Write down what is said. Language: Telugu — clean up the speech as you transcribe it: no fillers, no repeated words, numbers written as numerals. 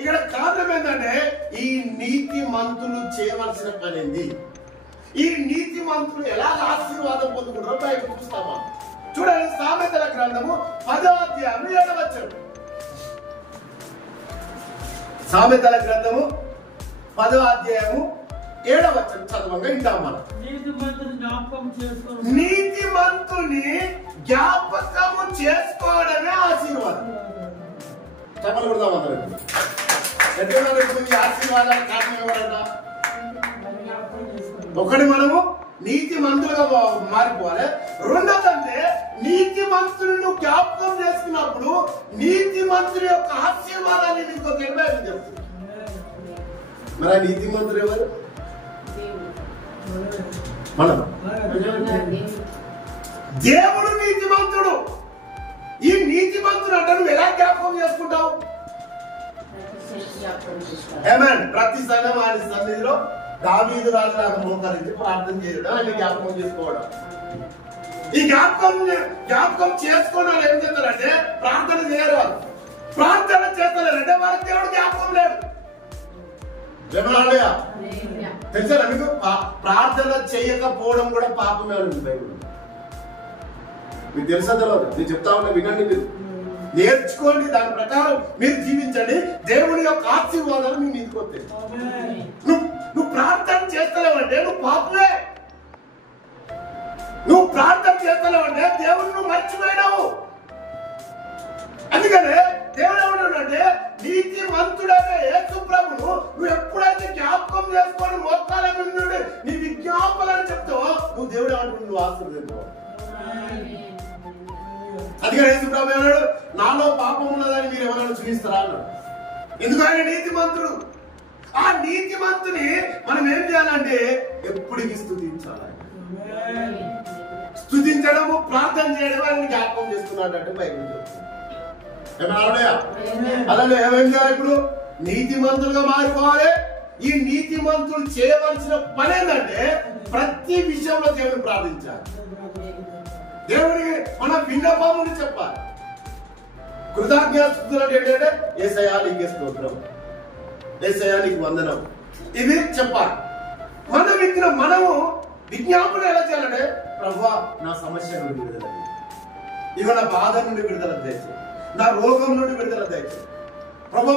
ఇక్కడ కారణం ఏంటంటే ఈ నీతి మంతులు చేయవలసిన పని ఏంది? ఈ నీతి మంతులు ఎలా ఆశీర్వాదం పొందుకుంటారో బయట చూస్తామా? చూడండి, సామెతల గ్రంథము 10వ అధ్యాయం 7వ వచనం. సామెతల గ్రంథము 10వ అధ్యాయము 7వ వచనం చదవంగా వింటాం మనం. నీతి మంతుని జ్ఞాపకము చేసుకోవడమే ఆశీర్వాదం. చెప్పకూడదాం అందరికి. ఎటువంటి ఆశీర్వాదాలు కారణం ఎవరన్నా? ఒకటి మనము నీతి మంతులుగా మారిపోవాలి. రెండోదంటే నీతి మంతులను జ్ఞాపకం చేసుకున్నప్పుడు నీతి మంతుల యొక్క ఆశీర్వాదాన్ని నీకు తెలియదు చెప్తుంది. మరి ఆ నీతి మంతులు ఎవరు? మనం. దేవుడు నీతిమంతుడు. ఈ నీతిమంతుడు అంటే నువ్వు ఎలా జ్ఞాపకం చేసుకుంటావు? ప్రతి సంఘం ఆయన సన్నిధిలో దావీదు రాజులాగా మోకరించి ప్రార్థన చేయడం, ఆయన జ్ఞాపకం చేసుకోవడం. ఈ జ్ఞాపకం చేసుకోవడం ఏం చేస్తారంటే ప్రార్థన చేయరు. వాళ్ళు ప్రార్థన చేస్తారంటే వాళ్ళకి దేవుడు జ్ఞాపకం లేదు. తెలుసా మీకు? ప్రార్థన చేయకపోవడం కూడా పాపమే ఉంది బైబిల్. మీకు తెలుసా తెలియదు? నేను చెప్తా ఉన్నా, వినండి. మీరు నేర్చుకోండి, దాని ప్రకారం మీరు జీవించండి. దేవుని యొక్క ఆశీర్వాదాలు మీ మీదకి వస్తాయి. నువ్వు ప్రార్థన చేస్తలేవంటే నువ్వు పాపమే. నువ్వు ప్రార్థన చేస్తలేవంటే దేవుని నువ్వు మర్చిపోయినావు. అందుకనే దేవుడు ఏమంటాడంటే నీతి మంతుడైన యేసు ప్రభును నువ్వు ఎప్పుడైతే జ్ఞాపకం చేసుకొని మోకాల మీద నీ విజ్ఞాపనని చెప్తావో నువ్వు దేవుడు ఏమంటాడు? నువ్వు ఆశీర్వదించావు. అందుకని యేసు ప్రభు ఏమన్నాడు? నాలో పాపం ఉన్నదని మీరు ఎవరైనా చూపిస్తారా అన్నాడు. ఎందుకు? ఆయన నీతి మంతుడు. ఆ నీతి మంతుని మనం ఏం చేయాలంటే ఎప్పటికీ స్తుతించాలి. స్తుతించడము, ప్రార్థన చేయడం ఆయన జ్ఞాపకం చేస్తున్నాడు అంటే బైబిల్ చెప్తుంది. అలా ఏమేం చేయాలి? ఇప్పుడు నీతి మంతులుగా మారిపోవాలి. ఈ నీతి మంతులు చేయవలసిన పని ఏంటంటే ప్రతి విషయంలో దేవుని ప్రార్థించాలి. దేవుడికి మన విన్నపములు చెప్పాలి. కృతజ్ఞతలు ఏంటంటే యేసయ్యా నీకే స్తోత్రం, యేసయ్యా నీకు వందనం, ఇవి చెప్పాలి. మనము విజ్ఞాపన ఎలా చేయాలంటే ప్రభువా నా సమస్య నుండి విడుదల, ఇక నా బాధ నుండి విడుదల దయచేయి, నా రోగం నుండి విడుదల దయచేయి ప్రభు.